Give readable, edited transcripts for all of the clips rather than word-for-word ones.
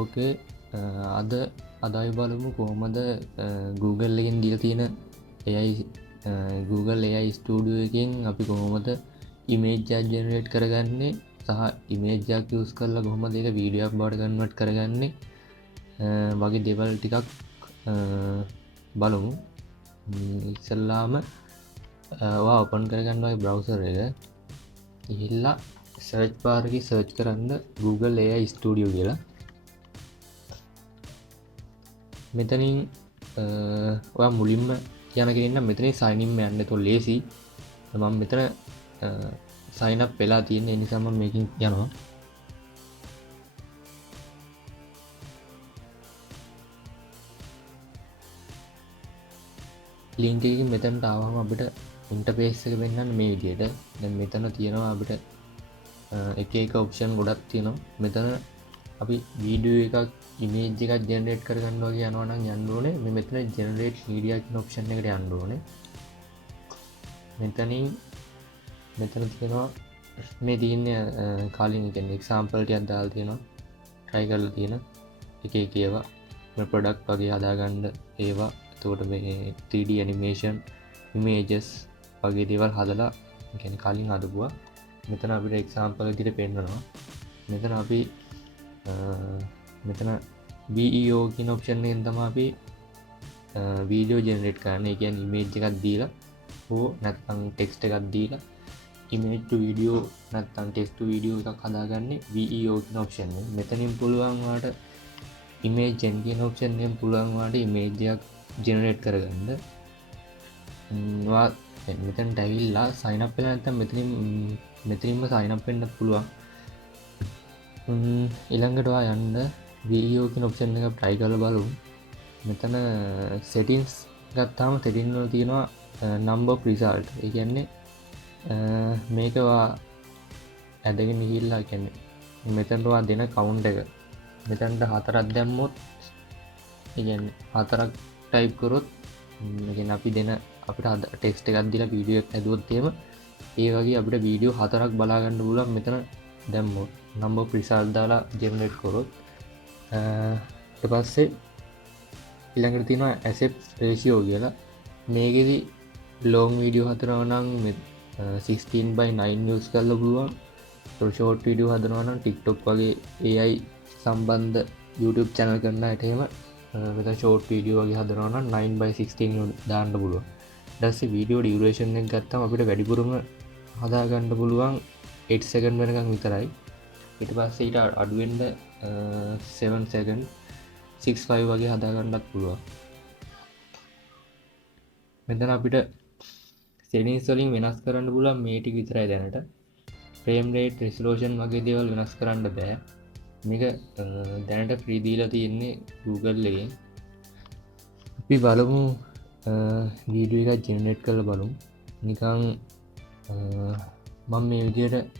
ඕකේ අද අදයි බලමු කොහොමද Google එකෙන් දිල තියෙන AI Google AI ස්ටඩියෝ එකෙන් අපි කොහොමද ඉමේජ්ජක් ජෙනරේට් කරගන්නේ සහ ඉමේජ්ජක් යස් කරලා කොහොමද එක වීඩියක් බාඩ කන්වට කරගන්නේ වගේ දෙවල් ටිකක් බලමු. ඉස්සල්ලාම ඔපන් කරගන්නවයි බ්‍රවසර් එක ඉහිල්ලා සර්ච් පාරකි සර්ච් කරන්න Google AI ස්ටඩියෝ කියලා. මෙතනින් ඔයා මුලින්ම යනගෙනන්න මෙතන සයිනින්ම යන්න තො ලේසි මම මෙතන සයිනක් වෙලා තියෙන නිසාම මේකින් යනවා. ලිංකකින් මෙතැන්ට ආවම අපිට ඉන්ටපේස් එක වෙන්නන්න මේ විදියට දැන් මෙතන තියෙනවා අපිට එක එක ඔප්ෂන් ගොඩක් තියෙනවා. මෙතන අපි වීඩියෝ එකක් ඉමේජ් එකක් ජෙනරේට් කරගන්න වගේ යනවා නම් යන්න ඕනේ මේ මෙතන ජෙනරේට් මීඩියා කියන ඔප්ෂන් එකට යන්න ඕනේ. මෙතන තියෙනවා මේ තියෙන්නේ කලින් කියන්නේ එක්සැම්පල් ටිකක් දාලා තියෙනවා try කරලා තියෙන එක එක ඒවා මේ ප්‍රොඩක්ට් වගේ හදාගන්න ඒවා එතකොට මේ 3D animation images වගේ දේවල් හදලා කියන්නේ කලින් හදපුවා. මෙතන අපිට එක්සැම්පල් විදිහට පෙන්නනවා. මෙතන අපි මෙතන VEO කියන ඔප්ෂන් එකෙන් තමයි අපි වීඩියෝ ජෙනරේට් කරන්න. ඒ කියන්නේ ඉමේජ් එකක් දීලා හෝ නැත්නම් ටෙක්ස්ට් එකක් දීලා image to video නැත්නම් text to video එකක් හදාගන්නේ VEO කියන ඔප්ෂන් එක. මෙතනින් පුළුවන් වාට image gen කියන ඔප්ෂන් එකෙන් පුළුවන් වාට image එකක් ජෙනරේට් කරගන්න. මෙතනට ඇවිල්ලා sign up වෙලා නැත්නම් මෙතනින්ම sign up වෙන්නත් පුළුවන්. ඊළඟට ඔයා යන්න VEO කියන ඔප්ෂන් එක try කරලා බලමු. මෙතන settings ගත්තාම setting වල තියෙනවා number of result. ඒ කියන්නේ මේක වා ඇදගෙන ගිහිල්ලා කියන්නේ මෙතනට වා දෙන count එක මෙතනට 4ක් දැම්මොත් ඒ කියන්නේ 4ක් type කරොත් ඒ කියන්නේ අපි දෙන අපිට ටෙක්ස්ට් එකක් දීලා වීඩියෝ එකක් හදුවොත් එහෙම ඒ වගේ අපිට වීඩියෝ 4ක් බලා ගන්න පුළුවන් මෙතන දැම්මොත් number of result දාලා generate කරොත්. ඊට පස්සේ ඊළඟට තියෙනවා accept ratio කියලා. මේකෙදි long video හදනවා නම් 16:9 use කරලා පුළුවන්. short video හදනවා නම් TikTok වගේ AI සම්බන්ධ YouTube channel කරන අයට එහෙම මෙතන short video වගේ හදනවා නම් 9:16 දාන්න පුළුවන්. ඊට පස්සේ video duration එක ගත්තාම අපිට වැඩිපුරම හදා ගන්න පුළුවන් 8 second වෙනකන් විතරයි. ඊට පස්සේ ඊට අඩු වෙන්න 7 second 6:5 වගේ හදා ගන්නත් පුළුවන්. මෙතන අපිට settings වලින් වෙනස් කරන්න පුළුවන් මේ ටික විතරයි දැනට. frame rate resolution වගේ දේවල් වෙනස් කරන්න බෑ. මේක දැනට free දීලා තියෙන්නේ Google එකෙන්. අපි බලමු වීඩියෝ එකක් ජෙනරේට් කරලා බලමු. නිකන් මම මේ විදිහට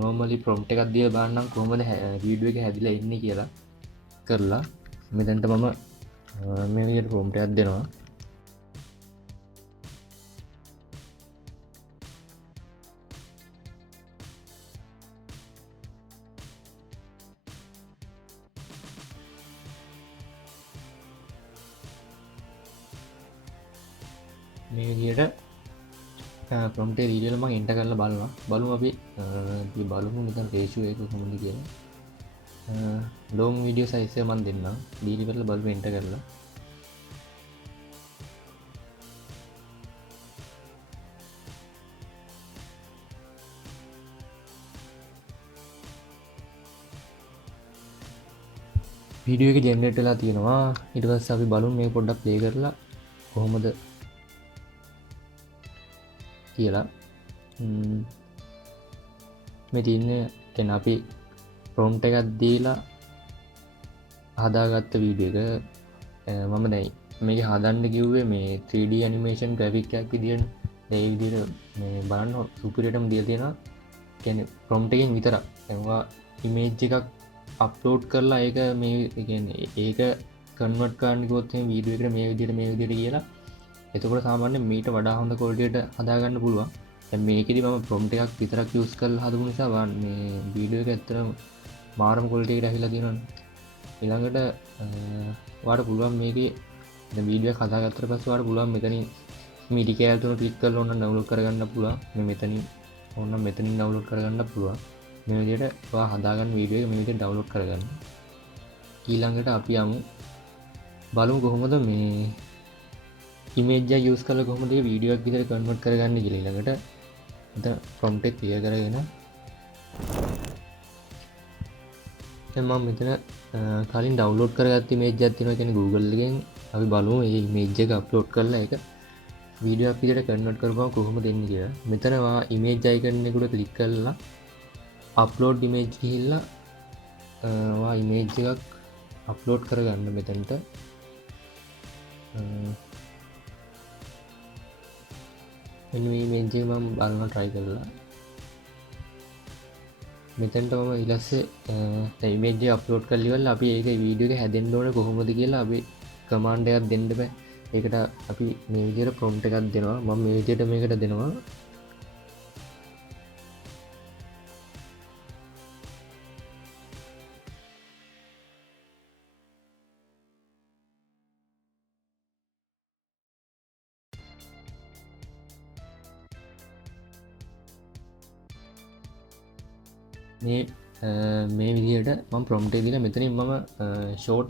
normally prompt එකක් දීලා බලන්නම් කොහොමද වීඩියෝ එක හැදිලා ඉන්නේ කියලා කරලා. මෙතනට මම මේ විදිහට prompt එකක් දෙනවා. මේ විදිහට prompt එක දීලා මම enter කරලා බලනවා. බලමු අපි බලමු මෙතන ratio එක කොහොමද කියලා. long video size එක මම දෙන්නම්. දීලා කරලා බලමු enter කරලා. වීඩියෝ එක ජෙනරේට් වෙලා තියෙනවා. ඊට පස්සේ අපි බලමු මේක පොඩ්ඩක් ප්ලේ කරලා කොහොමද කියලා. මේ තියන්නේ දැන් අපි prompt එකක් දීලා හදාගත්ත වීඩියෝ එක මම දැන් මේක හදන්න කිව්වේ මේ 3D animation graphic එකක් විදියට. ඒ විදියට මේ බලන්න සුපිරියටම දීලා තියෙනවා. කියන්නේ prompt එකෙන් විතරක්. ඒවා image එකක් අප්ලෝඩ් කරලා ඒක මේ කියන්නේ ඒක කන්වර්ට් කරන්න කිව්වොත් මේ වීඩියෝ එකට මේ විදියට කියලා එතකොට සාමාන්‍යයෙන් මීට වඩා හොඳ quality එකට හදාගන්න පුළුවන්. දැන් මේකෙදි මම prompt එකක් විතරක් use කරලා හදපු නිසා මේ වීඩියෝ එක ඇත්තටම මාරම quality එකට ඇවිල්ලා තියෙනවානේ. ඊළඟට වාට පුළුවන් මේකේ වීඩියෝ කතාගත්තර පස් වාට පුළුවන් මෙතනින් මිටි කෑල්තුන ක්ලික් කරලා ඔන්න ඩවුන්ලෝඩ් කරගන්න පුළුවන්. මේ මෙතනින් ඔන්න මෙතනින් ඩවුන්ලෝඩ් කරගන්න පුළුවන්. මේ විදිහට ඔයා හදාගන්න වීඩියෝ එක මේ විදිහට ඩවුන්ලෝඩ් කරගන්න. ඊළඟට අපි යමු බලමු කොහොමද මේ ඉමේජ් එක යූස් කරලා කොහොමද මේ වීඩියෝ එකක් විදිහට කන්වර්ට් කරගන්නේ කියලා. ඊළඟට මෙතන ප්‍රොම්ප්ට් එක ක්ලියර් කරගෙන දැන් මම මෙතන කලින් ඩවුන්ලෝඩ් කරගත්ත ඉමේජ් එකක් තියෙනවා කියන්නේ Google එකෙන් අපි බලමු මේ ඉමේජ් එක අප්ලෝඩ් කරලා ඒක වීඩියෝ එකක් විදිහට කන්වර්ට් කරපුවම කොහොමද එන්නේ කියලා. මෙතන වා ඉමේජ් අයිකන් එකට ක්ලික් කරලා අප්ලෝඩ් ඉමේජ් ගිහිල්ලා වා ඉමේජ් එකක් අප්ලෝඩ් කරගන්න මෙතනට. මෙන්න මේ ඉමේජ් එක මම බලන්න try කරලා මෙතනට මම ඊළස්සේ දැන් ඉමේජ් එක අප්ලෝඩ් කරලා ඉවරලා අපි ඒක වීඩියෝ එක හැදෙන්න ඕනේ කොහොමද කියලා අපි කමාන්ඩ් එකක් දෙන්න බෑ. ඒකට අපි මේ විදිහට ප්‍රොම්ප්ට් එකක් දෙනවා. මම මේ විදිහට මේකට දෙනවා මේ විදිහට මම ප්‍රොම්ප්ට් එක දීලා මෙතනින් මම ෂෝට්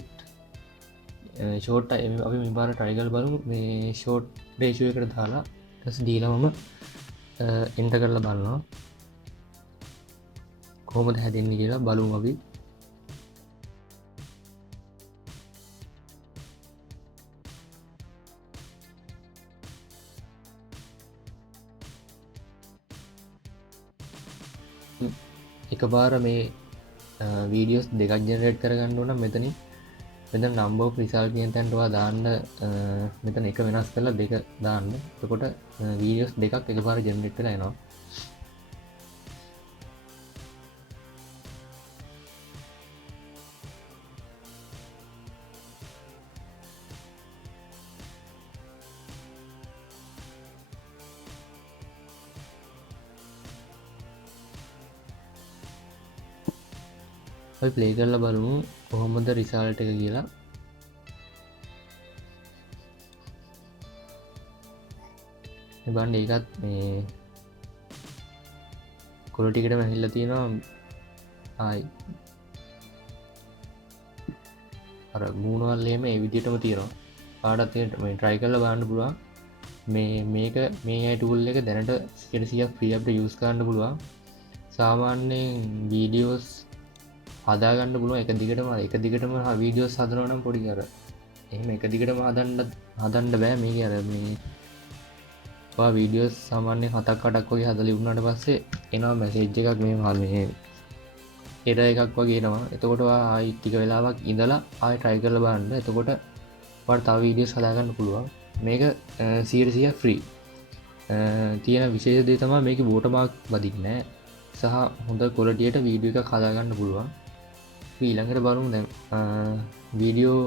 අපි මේ පාර try කරලා බලමු. මේ ෂෝට් රේෂියෝ එකට දාලා ඊට දීලා මම එන්ටර් කරලා බලනවා කොහොමද හැදෙන්නේ කියලා බලමු අපි. එකපාර මේ වීඩියෝස් දෙකක් ජෙනරේට් කරගන්න ඕන. මෙතන නම්බර් ඔෆ් රිසල්ට් කියන තැනට ඔයා දාන්න මෙතන එක වෙනස් කරලා දෙක දාන්න. එතකොට වීඩියෝස් දෙකක් එකපාර ජෙනරේට් වෙලා එනවා. අපි ප්ලේ කරලා බලමු කොහොමද රිසල්ට් එක කියලා. මේ බලන්න ඒකත් මේ quality එකටම ඇහිලා තියෙනවා. ආයි අර මූණවල් එහෙම ඒ විදිහටම තියෙනවා. පාඩත් මේ try කරලා බලන්න පුළුවන්. මේක මේ AI tool එක දැනට 100ක් free අපිට use කරන්න පුළුවන්. සාමාන්‍යයෙන් වීඩියෝස් හදාගන්න පුළුවන් එක දිගටම වීඩියෝස් හදනවා නම් පොඩි අර එහෙම එක දිගටම හදන්න බෑ. මේක අර මේ ඔයා වීඩියෝස් සාමාන්‍යයෙන් 7ක් 8ක් වගේ හදලා ඉවරනාට පස්සේ එනවා මැසේජ් එකක් මේ එරර් එකක් වගේ එනවා. එතකොට ඔයා ආයි ටික වෙලාවක් ඉඳලා ආයි try කරලා බලන්න. එතකොට ඔයාට තව වීඩියෝස් හදාගන්න පුළුවන්. මේක 100% free. තියෙන විශේෂ දේ තමයි මේකේ watermark වදින්නේ නැහැ. සහ හොඳ quality එකට වීඩියෝ එකක් හදාගන්න පුළුවන්. ඊළඟට බලමු දැන් වීඩියෝ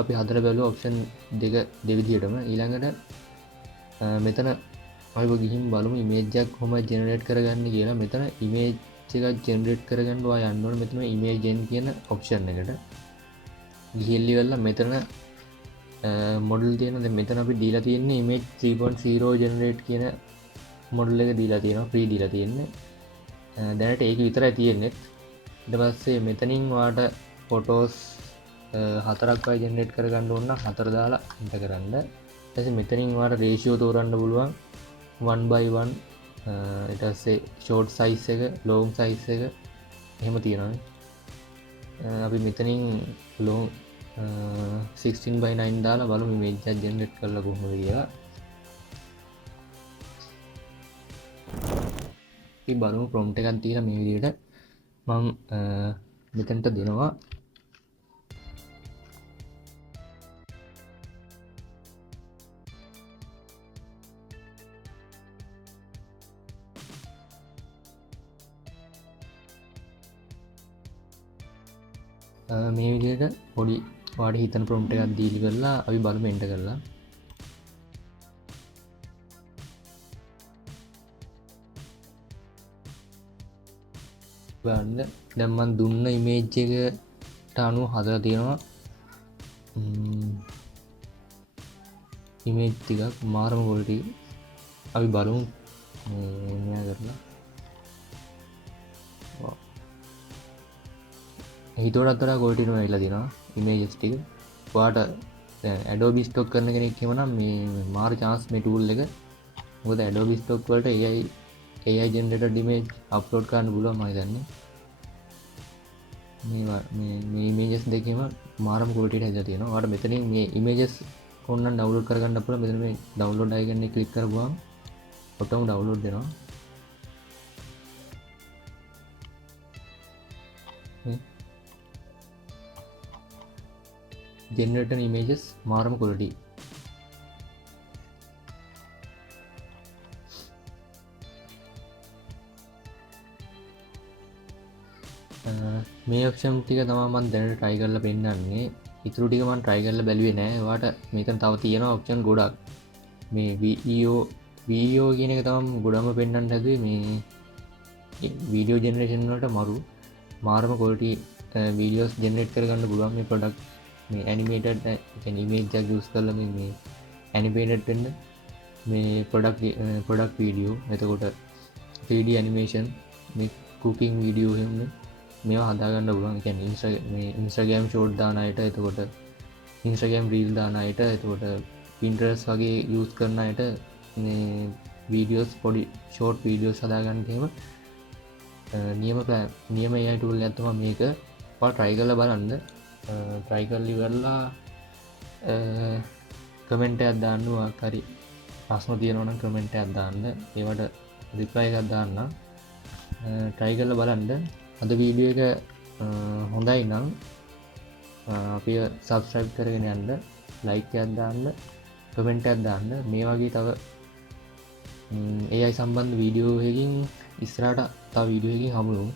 අපි හදලා බලුවා ඔප්ෂන් දෙක දෙවිදියටම. ඊළඟට මෙතන අපි ගිහින් බලමු ඉමේජ් එකක් කොහොමද ජෙනරේට් කරගන්නේ කියලා. මෙතන ඉමේජ් එකක් ජෙනරේට් කරගන්න ඔයා යන්න ඕනේ මෙතන ඉමේජ් gen කියන ඔප්ෂන් එකට. ගිහිල්ලි වෙලා මෙතන මොඩල් තියෙන දැන් මෙතන අපි දීලා තියෙන්නේ image 3.0 generate කියන මොඩල් එක දීලා තියෙනවා free දීලා තියෙන්නේ. දැනට ඒක විතරයි තියෙන්නේ. ඊට පස්සේ මෙතනින් ඔයාට ෆොටෝස් හතරක් වගේ ජෙනරේට් කරගන්න ඕන නම් හතර දාලා එන්ටර් කරන්න. ඊට පස්සේ මෙතනින් ඔයාට රේෂියෝ තෝරන්න පුළුවන් 1/1 ඊට පස්සේ ෂෝට් සයිස් එක ලොන්ග් සයිස් එක එහෙම තියෙනවා. අපි මෙතනින් ලොන්ග් 16/9 දාලා බලමු ඉමේජ් එක ජෙනරේට් කරලා කොහොමද කියලා. අපි බලමු ප්‍රොම්ප්ට් එකක් දීලා මේ විදිහට මම මෙතනට දෙනවා. මේ විදිහට පොඩි වාඩි හිතන ප්‍රොම්ප්ට් එකක් දීලි කරලා අපි බලමු එන්ටර් කරලා. බලන්න දැන් මම දුන්න ඉමේජ් එක අනුව හදලා තියෙනවා ඉමේජ් ටිකක් මාරම ගොල්ටි අපි බලමු මෙයා කරලා හිතුවට අතර ගොල්ටිම වෙලා දිනවා ඉමේජස් ටික ඔයාට Adobe ස්ටොක් කරන කෙනෙක් එහෙමනම් මේ මාර chance මේ tool එක මොකද Adobe ස්ටොක් වලට AI generated image අප්ලෝඩ් කරන්න පුළුවන් මම හිතන්නේ මේ ඉමේජස් දෙකේම මාරම quality එක හැදලා තියෙනවා ඔයාලට මෙතනින් මේ ඉමේජස් ඕනනම් ඩවුන්ලෝඩ් කරගන්න පුළුවන් මෙතන මේ ඩවුන්ලෝඩ් අයිකන් එක ක්ලික් කරපුවාම ඔටෝම ඩවුන්ලෝඩ් වෙනවා generated images මාරම quality මේ ඔප්ෂන් ටික තමයි මම දැනට try කරලා පෙන්නන්නේ ඉතුරු ටික මම try කරලා බැලුවේ නෑ ඔයාලට මේකෙන් තව තියෙනවා ඔප්ෂන් ගොඩක් මේ VEO කියන එක තමයි ගොඩම පෙන්වන්න හැදුවේ මේ වීඩියෝ ජෙනරේෂන් වලට මාරම quality videos generate කරගන්න පුළුවන් මේ product මේ animated කියන්නේ image එකක් use කරලා මේ animated වෙන්න මේ product video එතකොට 3D animation මේ cooking video එහෙම මේවා හදාගන්න පුළුවන්. ඒ කියන්නේ Instagram short දාන අයට එතකොට Instagram reel දාන අයට එතකොට Pinterest වගේ use කරන අයට මේ videos පොඩි short videos හදාගන්න එහෙම නියම AI tool එකක් තමයි මේක. ඔයාලා try කරලා බලන්න. try කරලා ඉවරලා කමෙන්ට් එකක් දාන්න මොකක් හරි ප්‍රශ්න තියෙනවා නම් කමෙන්ට් එකක් දාන්න. ඒවට reply එකක් දාන්න. try කරලා බලන්න. අද වීඩියෝ එක හොඳයි නම් අපි subscribe කරගෙන යන්න, like එකක් දාන්න, comment එකක් දාන්න. මේ වගේ තව AI සම්බන්ධ වීඩියෝ එකකින් ඉස්සරහට තව වීඩියෝ එකකින් හමු වෙමු.